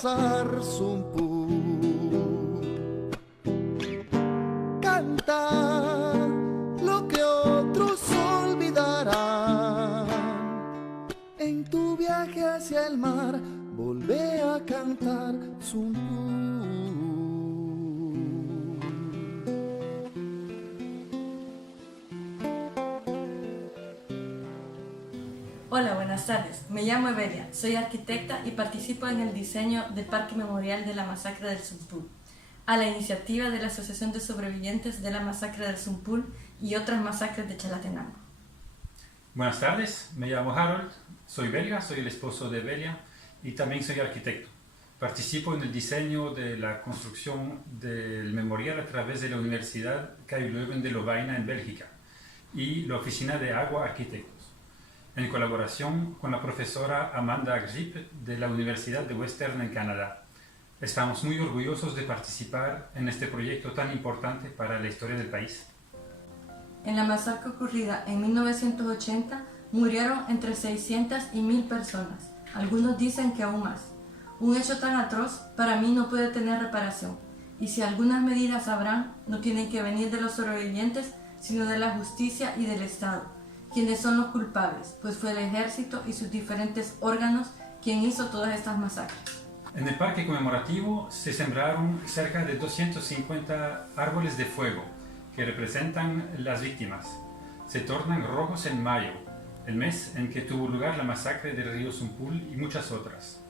pasar Sumpu. Canta lo que otros olvidarán. En tu viaje hacia el mar, volvé a cantar Sumpu. Hola, buenas tardes. Me llamo Evelia, soy arquitecta y participo en el diseño del Parque Memorial de la Masacre del Sumpul, a la iniciativa de la Asociación de Sobrevivientes de la Masacre del Sumpul y otras masacres de Chalatenango. Buenas tardes, me llamo Harold, soy belga, soy el esposo de Evelia y también soy arquitecto. Participo en el diseño de la construcción del memorial a través de la Universidad KU Leuven de Lovaina en Bélgica y la Oficina de Agua Arquitectos, en colaboración con la profesora Amanda Grip de la Universidad de Western en Canadá. Estamos muy orgullosos de participar en este proyecto tan importante para la historia del país. En la masacre ocurrida en 1980 murieron entre 600 y 1000 personas, algunos dicen que aún más. Un hecho tan atroz para mí no puede tener reparación, y si algunas medidas habrán, no tienen que venir de los sobrevivientes, sino de la justicia y del Estado, quienes son los culpables, pues fue el ejército y sus diferentes órganos quien hizo todas estas masacres. En el parque conmemorativo se sembraron cerca de 250 árboles de fuego que representan las víctimas. Se tornan rojos en mayo, el mes en que tuvo lugar la masacre del río Sumpul y muchas otras.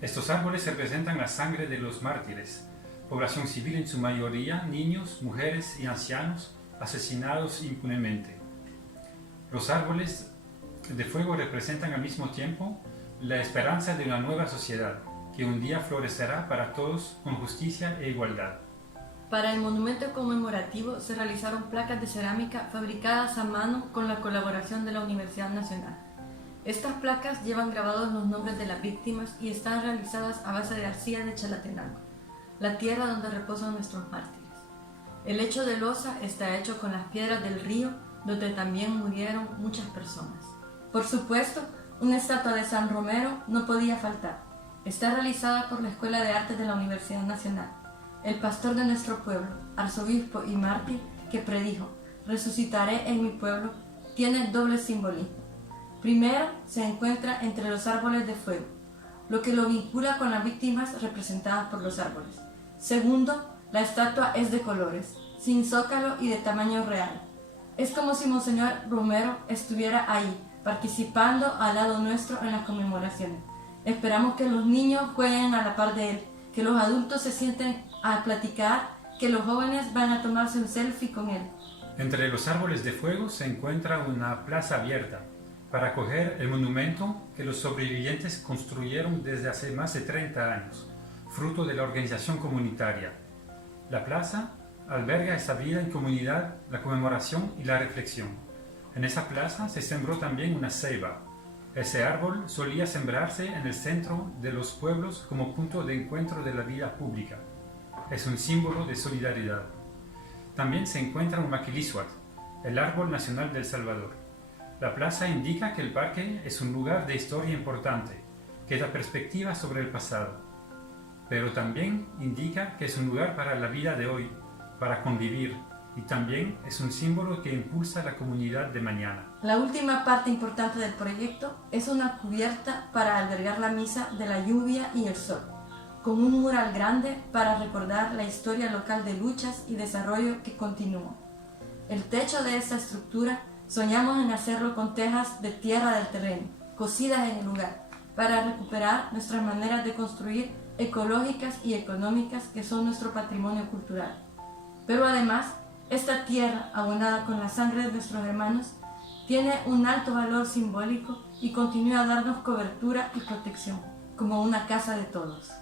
Estos árboles representan la sangre de los mártires, población civil en su mayoría, niños, mujeres y ancianos asesinados impunemente. Los árboles de fuego representan al mismo tiempo la esperanza de una nueva sociedad que un día florecerá para todos con justicia e igualdad. Para el monumento conmemorativo se realizaron placas de cerámica fabricadas a mano con la colaboración de la Universidad Nacional. Estas placas llevan grabados los nombres de las víctimas y están realizadas a base de arcilla de Chalatenango, la tierra donde reposan nuestros mártires. El lecho de losa está hecho con las piedras del río, donde también murieron muchas personas. Por supuesto, una estatua de San Romero no podía faltar. Está realizada por la Escuela de Artes de la Universidad Nacional. El pastor de nuestro pueblo, arzobispo y mártir, que predijo: resucitaré en mi pueblo, tiene doble simbolismo. Primero, se encuentra entre los árboles de fuego, lo que lo vincula con las víctimas representadas por los árboles. Segundo, la estatua es de colores, sin zócalo y de tamaño real. Es como si Monseñor Romero estuviera ahí, participando al lado nuestro en las conmemoraciones. Esperamos que los niños jueguen a la par de él, que los adultos se sienten a platicar, que los jóvenes van a tomarse un selfie con él. Entre los árboles de fuego se encuentra una plaza abierta para acoger el monumento que los sobrevivientes construyeron desde hace más de 30 años, fruto de la organización comunitaria. La plaza alberga esta vida en comunidad, la conmemoración y la reflexión. En esa plaza se sembró también una ceiba. Ese árbol solía sembrarse en el centro de los pueblos como punto de encuentro de la vida pública. Es un símbolo de solidaridad. También se encuentra un maquilisuat, el árbol nacional de El Salvador. La plaza indica que el parque es un lugar de historia importante, que da perspectiva sobre el pasado, pero también indica que es un lugar para la vida de hoy, para convivir, y también es un símbolo que impulsa la comunidad de mañana. La última parte importante del proyecto es una cubierta para albergar la misa de la lluvia y el sol, con un mural grande para recordar la historia local de luchas y desarrollo que continuó. El techo de esta estructura soñamos en hacerlo con tejas de tierra del terreno, cocidas en el lugar, para recuperar nuestras maneras de construir ecológicas y económicas que son nuestro patrimonio cultural. Pero además, esta tierra, abonada con la sangre de nuestros hermanos, tiene un alto valor simbólico y continúa a darnos cobertura y protección, como una casa de todos.